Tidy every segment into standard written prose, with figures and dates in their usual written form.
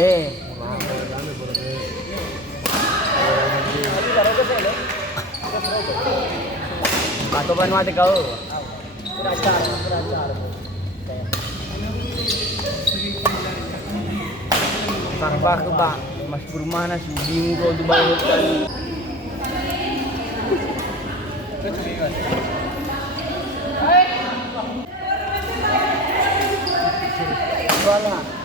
Atau ban mati kau. Beracar. Sarba ke Pak, mas rumah nasi bingung kau tu baru kali. Wala.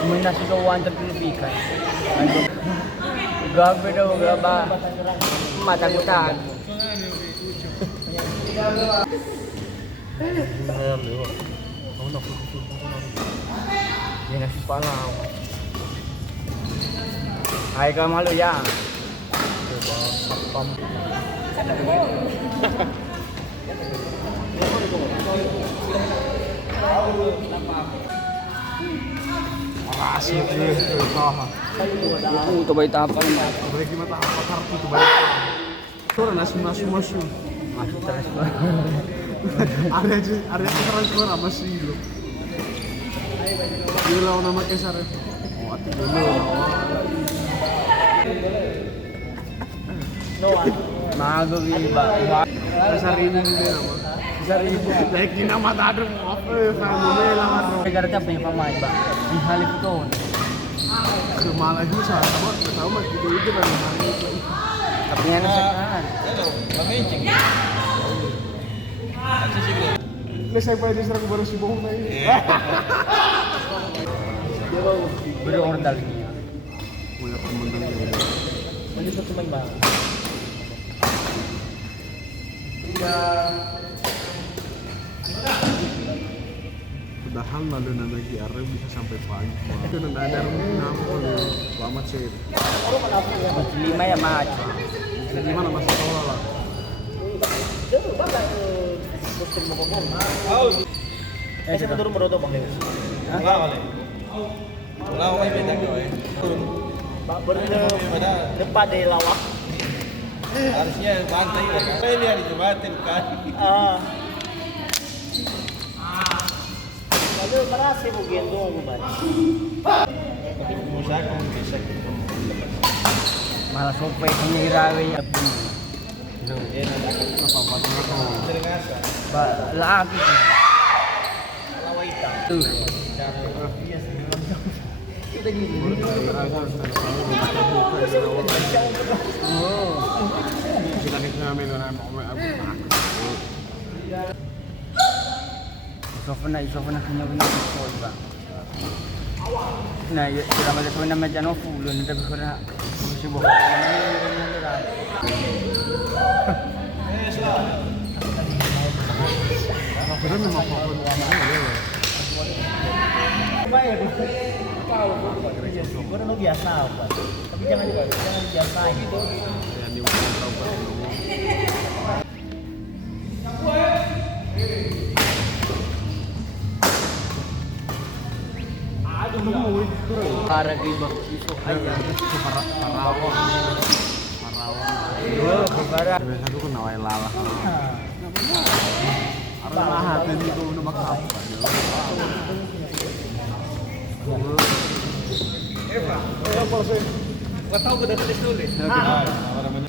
May nasi kawan terpilipikan. Gabe daw gaba. Matagutan. Yan nasi palaw. Ay ka malu ya. Asik sih, tahan. Itu bayi tahapan. Balik mata apa kartu itu balik. Suara masuk. Masuk terus. Ada sekarang suara masih lo. Dia lawan nama Kesar. Oh, hati dulu. Mago iba. Kesar ini dia nama. Kesar ini naik di nama tadi apa ya kamu lama bro. Negara apa yang pamai ba? Di hal itu. Kemalah itu sama tahu mas itu dari mana itu. Tapi yang sekarang. Ini saya pada diserang baru si bohong ini. Berordal niya. Banyak teman-teman. Mali sa tumay ba? Padahal lalu lagi Arab bisa sampai pagi. Itu nanda ada rumah selamat sih. Lima ya mat. Gimana masih sekolah lah? Gusto mo ko mo. Kasi maduro mo rin ito bang Lewis? Wala ko kayo beda ko eh. Baru depan dari lawak. Harusnya bantai lah kan. Saya lihat di jembatan kan. Lalu marasi mo gendong mo ba? Tapi pengusaha kamu bisa ketemu. Malah sopai punya irawi. Sering asa. Ba lagi. Laway ka. Tuh. Kita gini. Sila namin na Isofa na kanya ko ba. Na sila magkakaroon na medyan o fulo na tabi ko na subukan na Pero memang fokus Bayar. Baru lo biasa apa? Tapi jangan biasain. yang diulang tahu pas ngomong. para iba iso aja. Parawang. Para Biasa tuh kena wae lalah. Apa lahatin itu udah makap. Eva, nggak tahu udah tulis dulu. Apa namanya?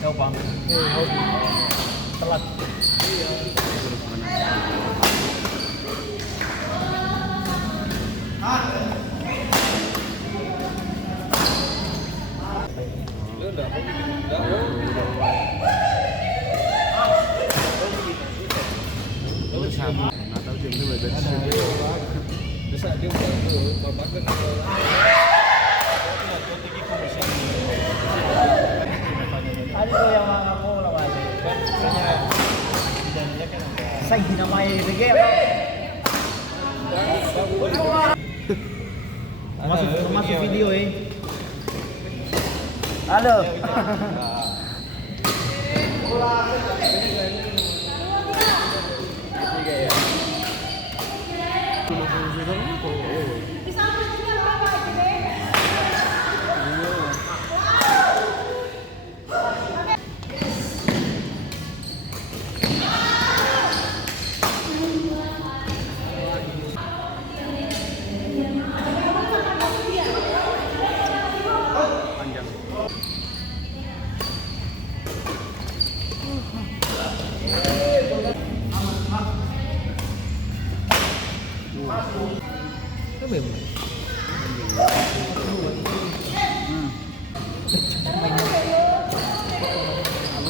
Tahu bang. Telat. Lu udah mau bikin Nggak tahu sih ini beda sih. bisa dia udah bagus. Ano ko yung mga ko lawan. Say hinamay bigay. Masuk video eh. halo. Berapa ya, Bang?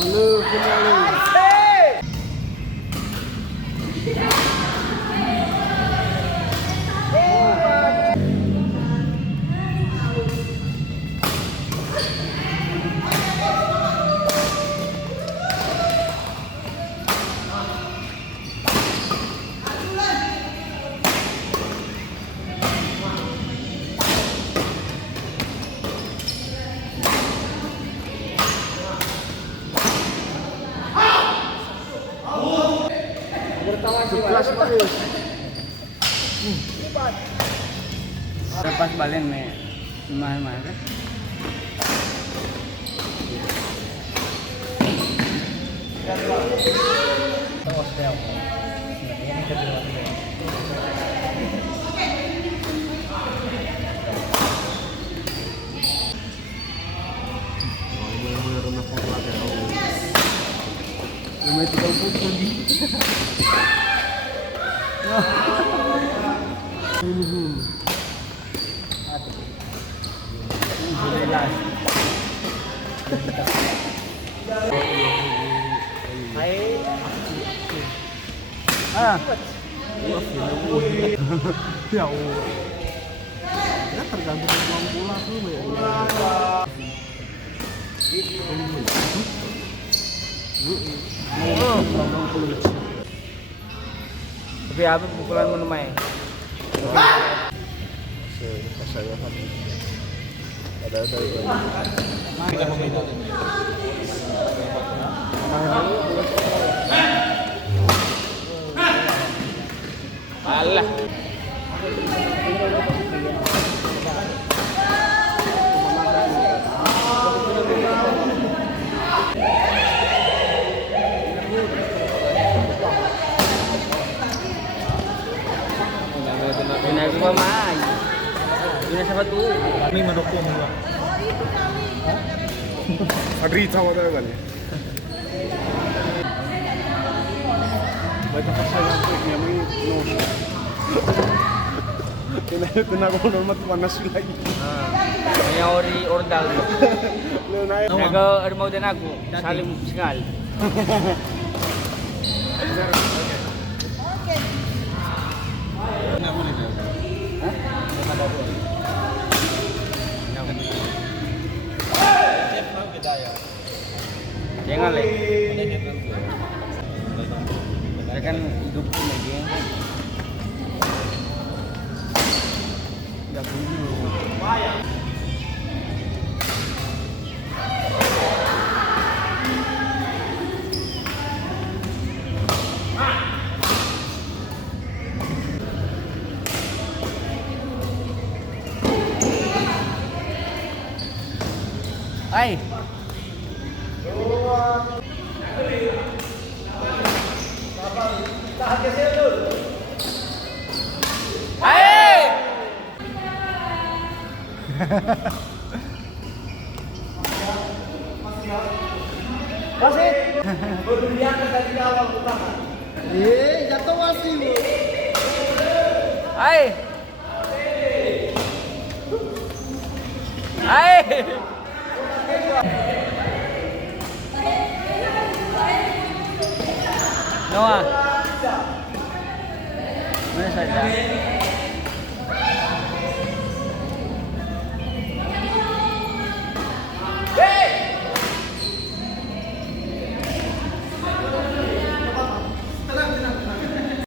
Lu kenal. Kelas bagus. Lepas balen nih. Mahal-mahal kan? Namanya tukang pukul gitu. Ya Allah. Ya tergantung uang pula tuh ya. Tapi apa pukulan menumai? Saya kan ada Kita meminta. Alah. Ini aku mama. Ini siapa tuh? Ini mendukung gua. Adri tahu ada kan ya? Baca persaingan triknya ini tenaga normal panas lagi. Ini ori ordal. Lu naik. Naga mau dan aku saling sekali. Enggak boleh. Chef mau kita ya. Jangan le. Ada chef kan. Saya kan hidup lagi. Ya dulu. Hai. Hai. Wasit. Baru diangkat dari awal pertama. Jatuh wasit. Hai. Hai. Noah. Mana saja?